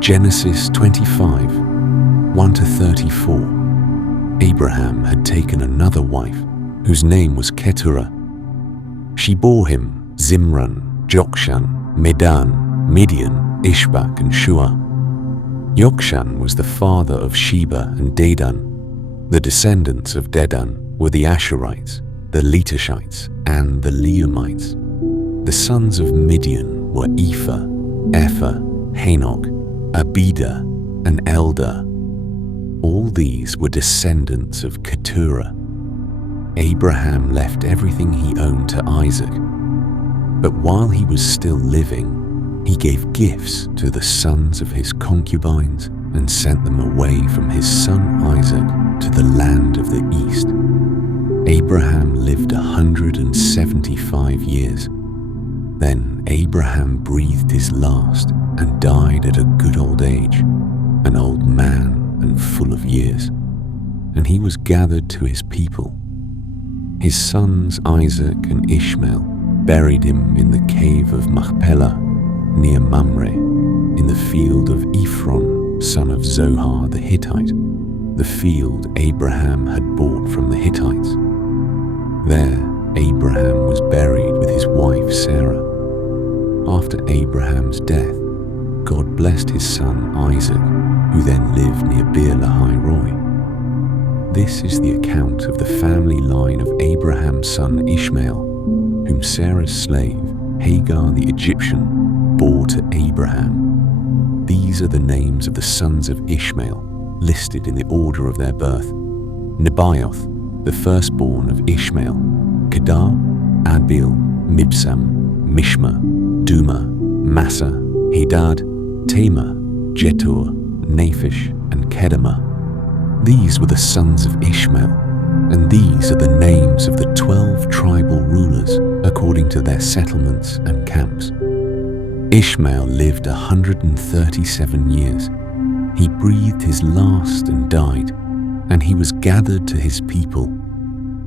Genesis 25, 1-34. Abraham had taken another wife, whose name was Keturah. She bore him Zimran, Jokshan, Medan, Midian, Ishbak, and Shua. Jokshan was the father of Sheba and Dedan. The descendants of Dedan were the Asherites, the Letushites, and the Leumites. The sons of Midian were Ephah, Epher, Hanok, Abida, and Eldah. All these were descendants of Keturah. Abraham left everything he owned to Isaac, but while he was still living, he gave gifts to the sons of his concubines and sent them away from his son Isaac to the land of the east. Abraham lived 175 years. Then Abraham breathed his last and died at a good old age, an old man and full of years, and he was gathered to his people. His sons Isaac and Ishmael buried him in the cave of Machpelah near Mamre, in the field of Ephron, son of Zohar the Hittite, the field Abraham had bought from the Hittites. There Abraham was buried with his wife Sarah. After Abraham's death, God blessed his son Isaac, who then lived near Beer Lahai Roi. This is the account of the family line of Abraham's son Ishmael, whom Sarah's slave, Hagar the Egyptian, bore to Abraham. These are the names of the sons of Ishmael, listed in the order of their birth. Nebaioth, the firstborn of Ishmael, Kedar, Adbeel, Mibsam, Mishma, Duma, Massa, Hadad, Tamar, Jetur, Naphish, and Kedemah. These were the sons of Ishmael, and these are the names of the 12 tribal rulers according to their settlements and camps. Ishmael lived 137 years. He breathed his last and died, and he was gathered to his people.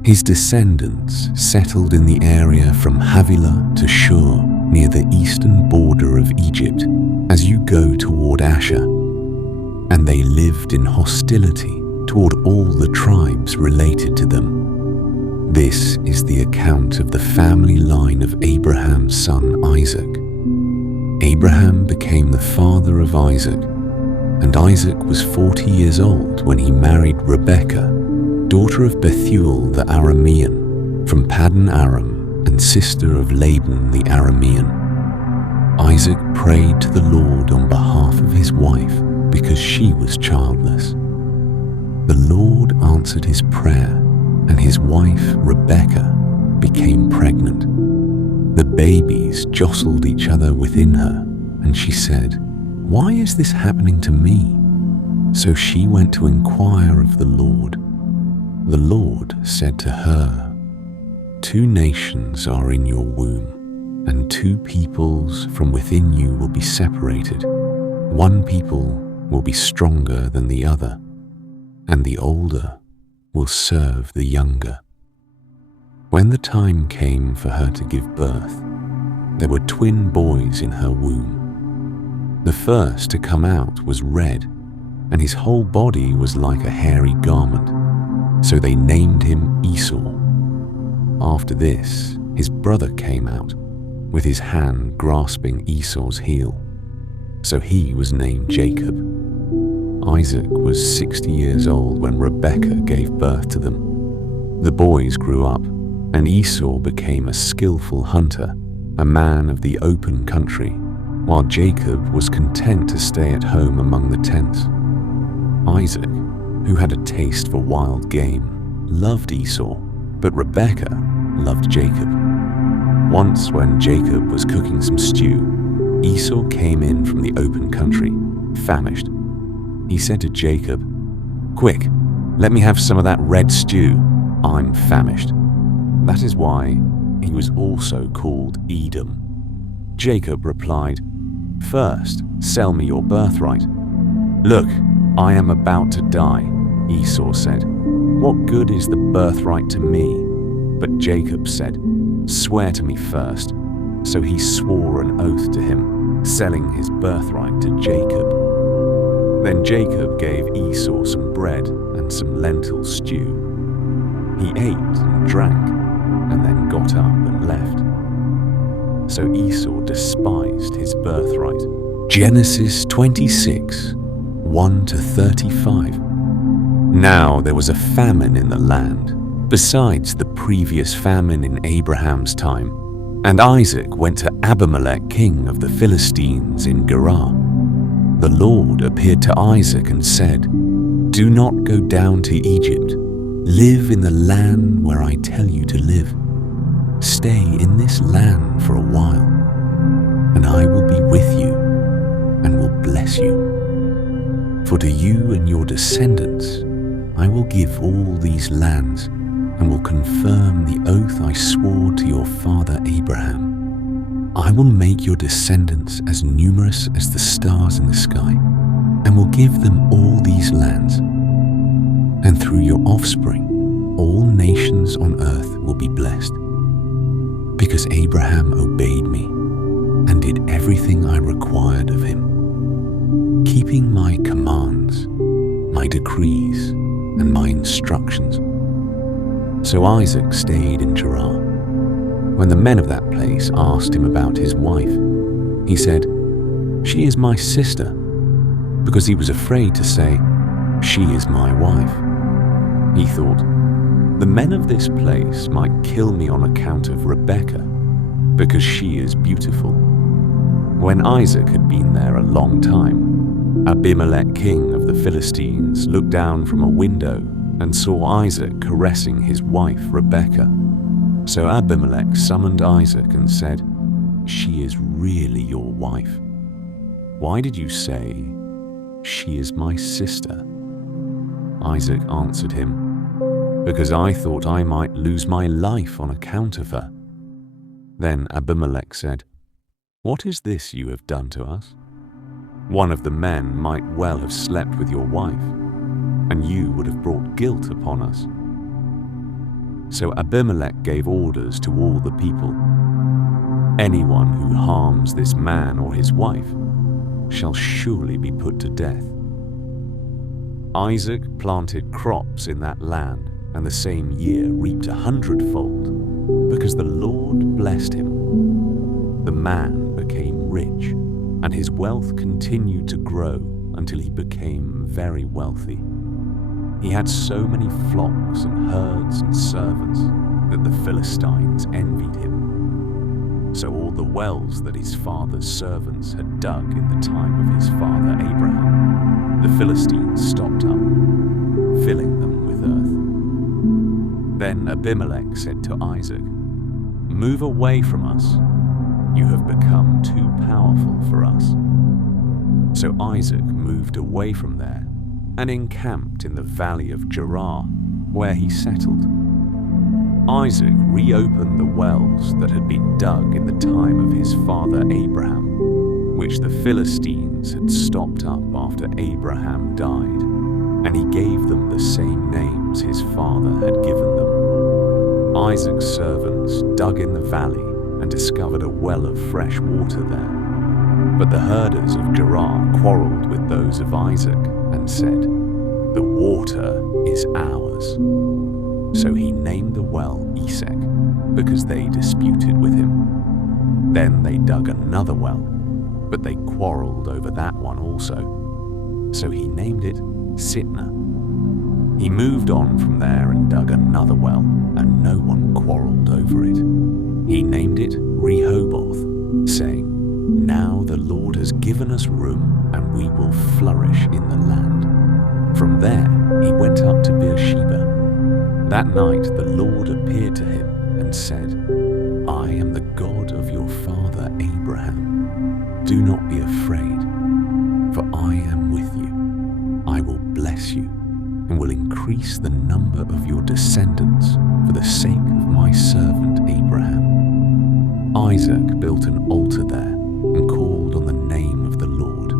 His descendants settled in the area from Havilah to Shur, near the eastern border of Egypt, as you go toward Asher. And they lived in hostility toward all the tribes related to them. This is the account of the family line of Abraham's son Isaac. Abraham became the father of Isaac, and Isaac was 40 years old when he married Rebekah, daughter of Bethuel the Aramean, from Paddan Aram and sister of Laban the Aramean. Isaac prayed to the Lord on behalf of his wife because she was childless. The Lord answered his prayer, and his wife Rebekah became pregnant. The babies jostled each other within her, and she said, "Why is this happening to me?" So she went to inquire of the Lord. The Lord said to her, "2 nations are in your womb, and 2 peoples from within you will be separated. One people will be stronger than the other, and the older will serve the younger." When the time came for her to give birth, there were twin boys in her womb. The first to come out was red, and his whole body was like a hairy garment, so they named him Esau. After this, his brother came out, with his hand grasping Esau's heel, so he was named Jacob. Isaac was 60 years old when Rebekah gave birth to them. The boys grew up, and Esau became a skillful hunter, a man of the open country, while Jacob was content to stay at home among the tents. Isaac, who had a taste for wild game, loved Esau, but Rebekah loved Jacob. Once when Jacob was cooking some stew, Esau came in from the open country, famished. He said to Jacob, "Quick, let me have some of that red stew. I'm famished." That is why he was also called Edom. Jacob replied, "First, sell me your birthright." "Look, I am about to die," Esau said. "What good is the birthright to me?" But Jacob said, "Swear to me first." So he swore an oath to him, selling his birthright to Jacob. Then Jacob gave Esau some bread and some lentil stew. He ate and drank, and then got up and left. So Esau despised his birthright. Genesis 26, 1-35. Now there was a famine in the land, besides the previous famine in Abraham's time, and Isaac went to Abimelech, king of the Philistines, in Gerar. The Lord appeared to Isaac and said, "Do not go down to Egypt. Live in the land where I tell you to live. Stay in this land for a while, and I will be with you and will bless you. For to you and your descendants I will give all these lands, and will confirm the oath I swore to your father Abraham. I will make your descendants as numerous as the stars in the sky, and will give them all these lands. And through your offspring, all nations on earth will be blessed. Because Abraham obeyed me and did everything I required of him, keeping my commands, my decrees, and my instructions." So Isaac stayed in Gerar. When the men of that place asked him about his wife, he said, "She is my sister," because he was afraid to say, "She is my wife." He thought, "The men of this place might kill me on account of Rebekah, because she is beautiful." When Isaac had been there a long time, Abimelech, king of the Philistines, looked down from a window and saw Isaac caressing his wife Rebekah. So Abimelech summoned Isaac and said, "She is really your wife. Why did you say, 'She is my sister'?" Isaac answered him, "Because I thought I might lose my life on account of her." Then Abimelech said, "What is this you have done to us? One of the men might well have slept with your wife, and you would have brought guilt upon us." So Abimelech gave orders to all the people, "Anyone who harms this man or his wife shall surely be put to death." Isaac planted crops in that land, and the same year reaped 100-fold, because the Lord blessed him. The man became rich, and his wealth continued to grow until he became very wealthy. He had so many flocks and herds and servants that the Philistines envied him. So all the wells that his father's servants had dug in the time of his father Abraham, the Philistines stopped up, filling them with earth. Then Abimelech said to Isaac, "Move away from us. You have become too powerful for us." So Isaac moved away from there and encamped in the valley of Gerar, where he settled. Isaac reopened the wells that had been dug in the time of his father Abraham, which the Philistines had stopped up after Abraham died, and he gave them the same names his father had given them. Isaac's servants dug in the valley and discovered a well of fresh water there. But the herders of Gerar quarreled with those of Isaac and said, "The water is ours." So he named the well Esek, because they disputed with him. Then they dug another well, but they quarreled over that one also. So he named it Sitnah. He moved on from there and dug another well, and no one quarreled over it. He named it Rehoboth, saying, "Now the Lord has given us room, and we will flourish in the land." From there he went up to Beersheba. That night the Lord appeared to him and said, "I am the God of your father Abraham. Do not be afraid, for I am with you. I will bless you and will increase the number of your descendants for the sake of my servant Abraham." Isaac built an altar there and called on the name of the Lord.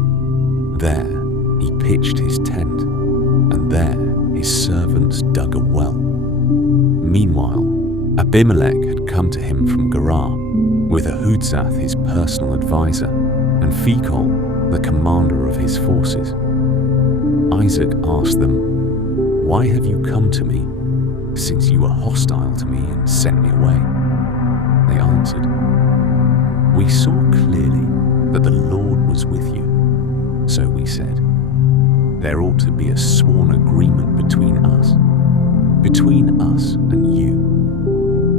There he pitched his tent, and there his servants dug a well. Meanwhile, Abimelech had come to him from Gerar with Ahuzzath his personal advisor and Phicol the commander of his forces. Isaac asked them, "Why have you come to me, since you were hostile to me and sent me away?" They answered, "We saw clearly that the Lord was with you. So we said, there ought to be a sworn agreement between us and you.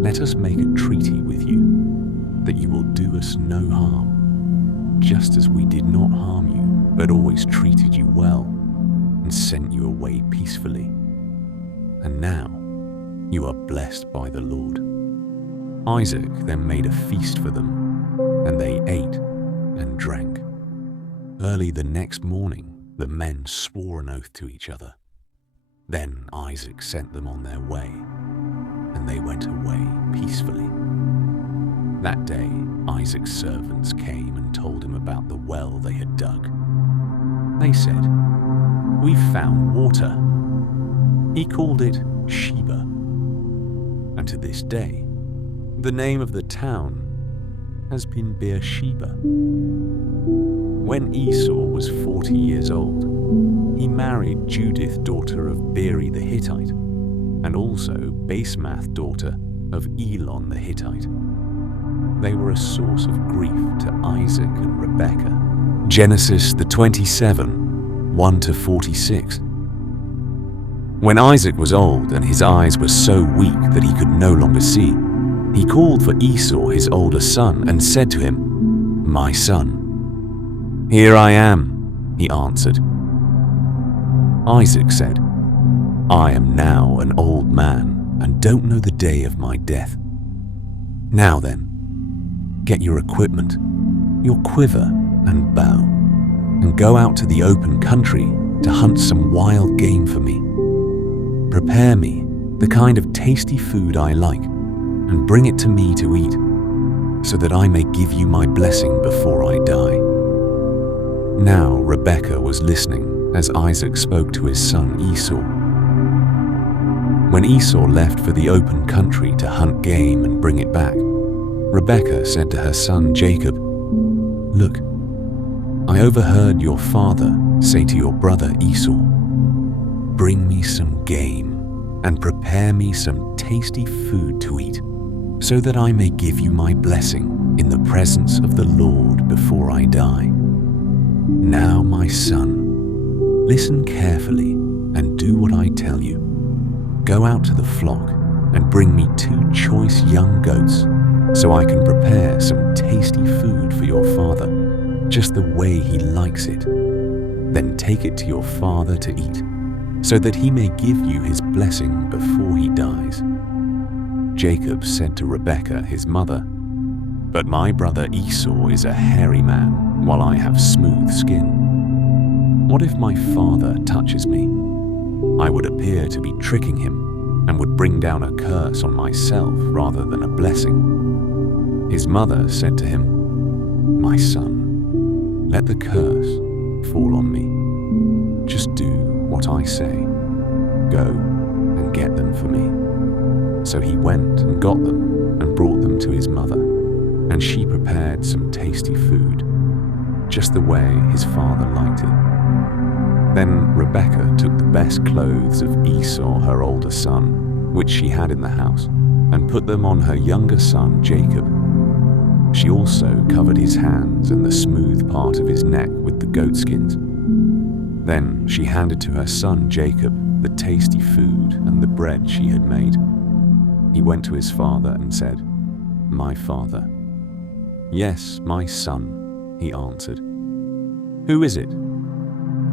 Let us make a treaty with you, that you will do us no harm, just as we did not harm you, but always treated you well and sent you away peacefully. And now you are blessed by the Lord." Isaac then made a feast for them, and they ate and drank. Early the next morning, the men swore an oath to each other. Then Isaac sent them on their way, and they went away peacefully. That day, Isaac's servants came and told him about the well they had dug. They said, "We've found water." He called it Sheba, and to this day, the name of the town has been Beersheba. When Esau was 40 years old, he married Judith, daughter of Beeri the Hittite, and also Basemath, daughter of Elon the Hittite. They were a source of grief to Isaac and Rebekah. Genesis the 27, 1-46. When Isaac was old and his eyes were so weak that he could no longer see, he called for Esau, his older son, and said to him, "My son." "Here I am," he answered. Isaac said, "I am now an old man and don't know the day of my death. Now then, get your equipment, your quiver and bow, and go out to the open country to hunt some wild game for me. Prepare me the kind of tasty food I like, and bring it to me to eat, so that I may give you my blessing before I die." Now Rebekah was listening as Isaac spoke to his son Esau. When Esau left for the open country to hunt game and bring it back, Rebekah said to her son Jacob, "Look, I overheard your father say to your brother Esau, 'Bring me some game and prepare me some tasty food to eat, so that I may give you my blessing in the presence of the Lord before I die. Now, my son, listen carefully and do what I tell you. Go out to the flock and bring me 2 choice young goats, so I can prepare some tasty food for your father, just the way he likes it. Then take it to your father to eat, so that he may give you his blessing before he dies." Jacob said to Rebekah, his mother, "But my brother Esau is a hairy man, while I have smooth skin. What if my father touches me? I would appear to be tricking him, and would bring down a curse on myself rather than a blessing." His mother said to him, "My son, let the curse fall on me. Just do what I say. Go and get them for me." So he went and got them and brought them to his mother, and she prepared some tasty food, just the way his father liked it. Then Rebekah took the best clothes of Esau, her older son, which she had in the house, and put them on her younger son Jacob. She also covered his hands and the smooth part of his neck with the goatskins. Then she handed to her son Jacob the tasty food and the bread she had made. He went to his father and said, "My father." "Yes, my son," he answered. "Who is it?"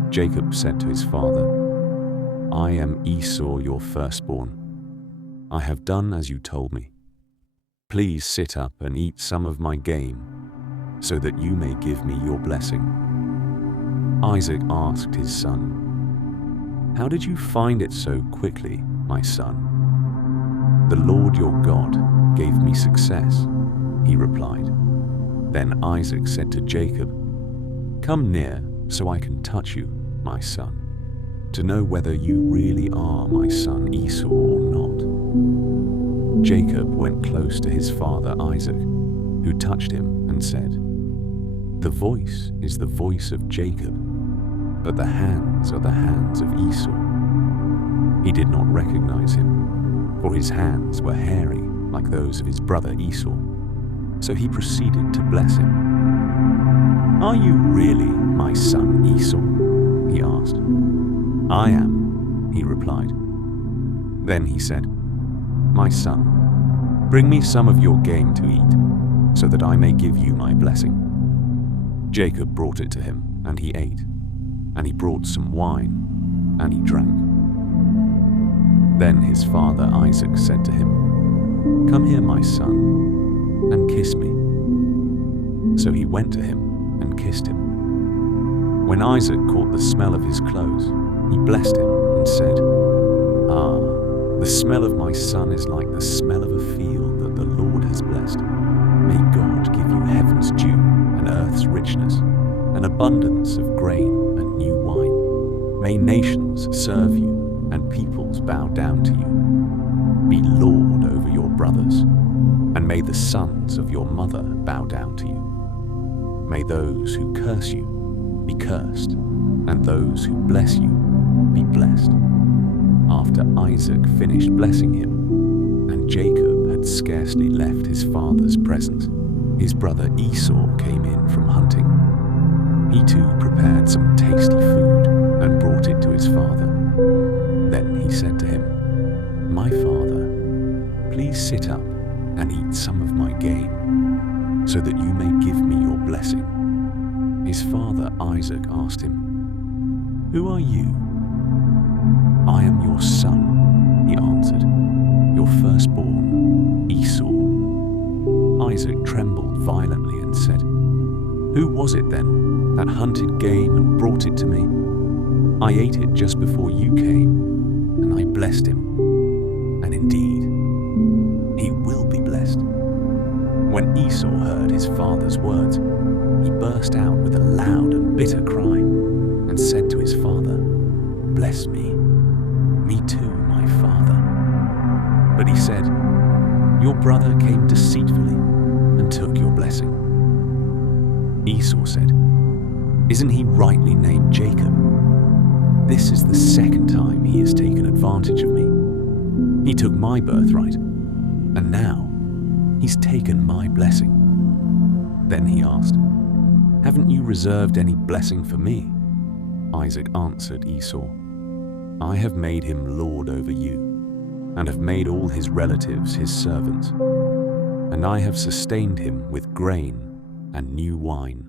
Jacob said to his father, "I am Esau, your firstborn. I have done as you told me. Please sit up and eat some of my game, so that you may give me your blessing." Isaac asked his son, "How did you find it so quickly, my son?" "The Lord your God gave me success," he replied. Then Isaac said to Jacob, "Come near so I can touch you, my son, to know whether you really are my son Esau or not." Jacob went close to his father Isaac, who touched him and said, "The voice is the voice of Jacob, but the hands are the hands of Esau." He did not recognize him, for his hands were hairy like those of his brother Esau. So he proceeded to bless him. "Are you really my son Esau?" he asked. "I am," he replied. Then he said, "My son, bring me some of your game to eat, so that I may give you my blessing." Jacob brought it to him, and he ate, and he brought some wine, and he drank. Then his father Isaac said to him, "Come here, my son, and kiss me." So he went to him and kissed him. When Isaac caught the smell of his clothes, he blessed him and said, "Ah, the smell of my son is like the smell of a field that the Lord has blessed. May God give you heaven's dew and earth's richness, an abundance of grain and new wine. May nations serve you and peoples bow down to you. Be lord over your brothers, and may the sons of your mother bow down to you. May those who curse you be cursed, and those who bless you be blessed." After Isaac finished blessing him, and Jacob had scarcely left his father's presence, his brother Esau came in from hunting. He too prepared some tasty food and brought it to his father. Then he said to him, "My father, please sit up and eat some of my game, so that you may give me your blessing." His father Isaac asked him, "Who are you?" "I am your son," he answered, "your firstborn, Esau." Isaac trembled violently and said, "Who was it then that hunted game and brought it to me? I ate it just before you came, and I blessed him. And indeed, he will be blessed." When Esau heard his father's words, he burst out with a loud and bitter cry and said to his father, "Bless me, me too, my father." But he said, "Your brother came deceitfully and took your blessing." Esau said, "Isn't he rightly named Jacob? This is the second time he has taken advantage of me. He took my birthright, and now he's taken my blessing." Then he asked, "Haven't you reserved any blessing for me?" Isaac answered Esau, "I have made him lord over you, and have made all his relatives his servants, and I have sustained him with grain and new wine.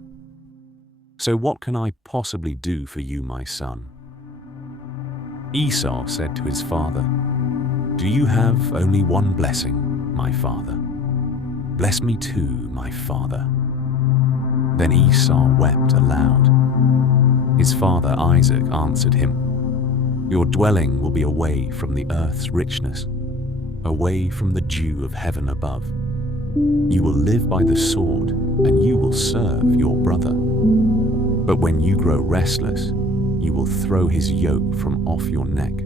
So what can I possibly do for you, my son?" Esau said to his father, "Do you have only one blessing, my father? Bless me too, my father." Then Esau wept aloud. His father Isaac answered him, "Your dwelling will be away from the earth's richness, away from the dew of heaven above. You will live by the sword, and you will serve your brother. But when you grow restless, you will throw his yoke from off your neck."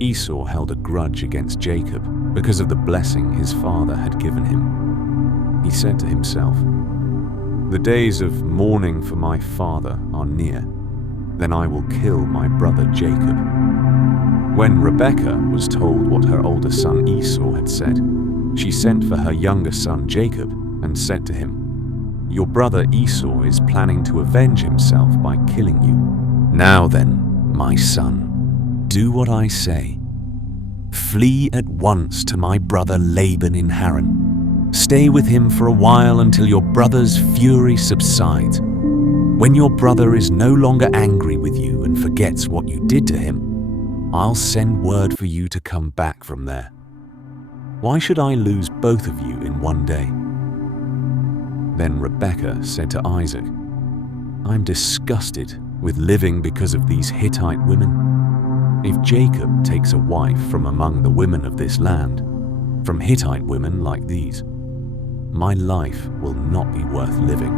Esau held a grudge against Jacob because of the blessing his father had given him. He said to himself, "The days of mourning for my father are near. Then I will kill my brother Jacob." When Rebekah was told what her older son Esau had said, she sent for her younger son Jacob and said to him, "Your brother Esau is planning to avenge himself by killing you. Now then, my son, do what I say. Flee at once to my brother Laban in Haran. Stay with him for a while until your brother's fury subsides. When your brother is no longer angry with you and forgets what you did to him, I'll send word for you to come back from there. Why should I lose both of you in one day?" Then Rebekah said to Isaac, "I'm disgusted with living because of these Hittite women. If Jacob takes a wife from among the women of this land, from Hittite women like these, my life will not be worth living."